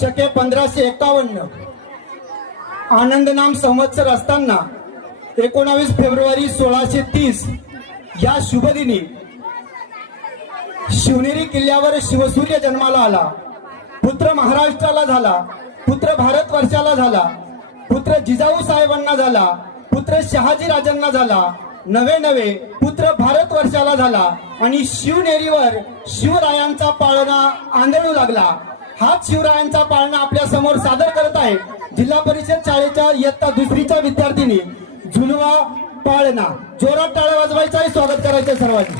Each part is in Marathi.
शके 1551 आनंद नाम संवत्सर असताना 19 फेब्रुवारी 1630 या शुभदिनी शिवनेरी किल्ल्यावर शिवसूर्य जन्माला आला। पुत्र महाराष्ट्राला झाला, पुत्र भारतवर्षाला झाला, पुत्र जिजाऊ साहेबांना झाला, पुत्र शहाजी राजांना झाला, नवे पुत्र भारतवर्षाला झाला आणि शिवनेरीवर शिवरायांचा पाळणा आंदळू लागला। हाच शिवरायांचा पाळणा आपल्या समोर सादर करत आहे जिल्हा परिषद शाळेच्या इयत्ता दुसरीच्या विद्यार्थिनी झुलवा पाळणा। जोरात टाळ्या वाजवायचा आहे, स्वागत करायचे सर्वांनी।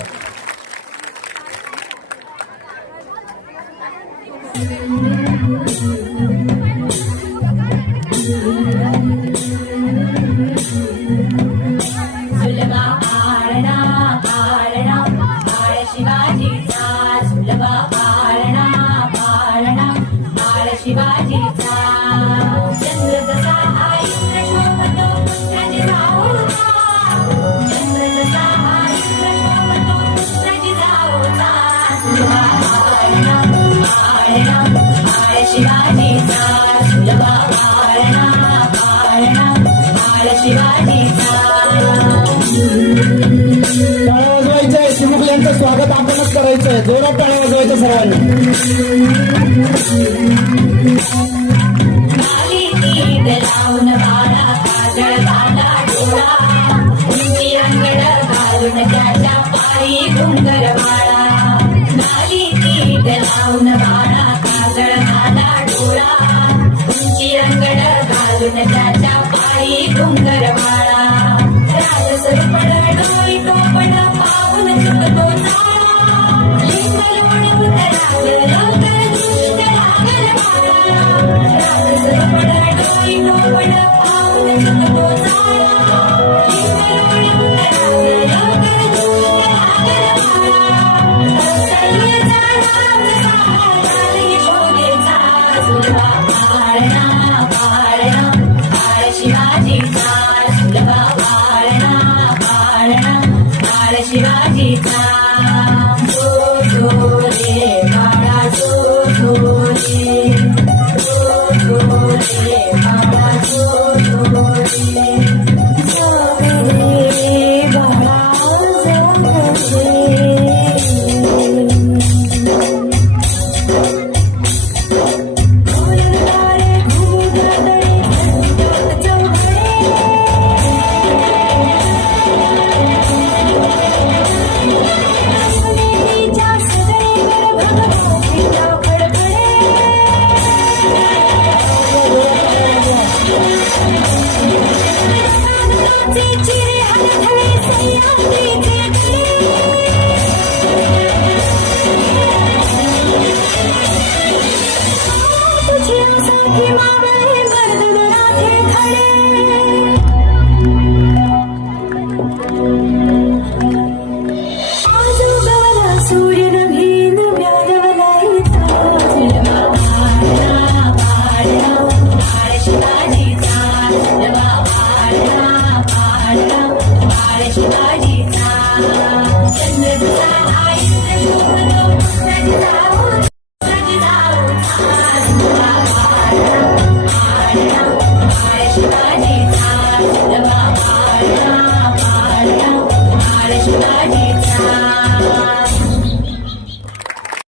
झुलवा पाळणा पाळणा बाळ शिवाजीचा, झुलवा पाळणा पाळणा बाळ शिवाजीचा। चंद्र जसा हा इंद्र शोभतो त्याची जाऊचा, चंद्र जसा हा इंद्र शोभतो त्याची जाऊचा। झुलवा पाळणा पाळणा बाळ शिवाजीचा, झुलवा पाळणा पाळणा बाळ शिवाजीचा। टाळ्या वाजवायच्या, शिवमुलांचं स्वागत आपणच करायचंय। जोरात टाळ्या वाजवायच्या सर्वांनी।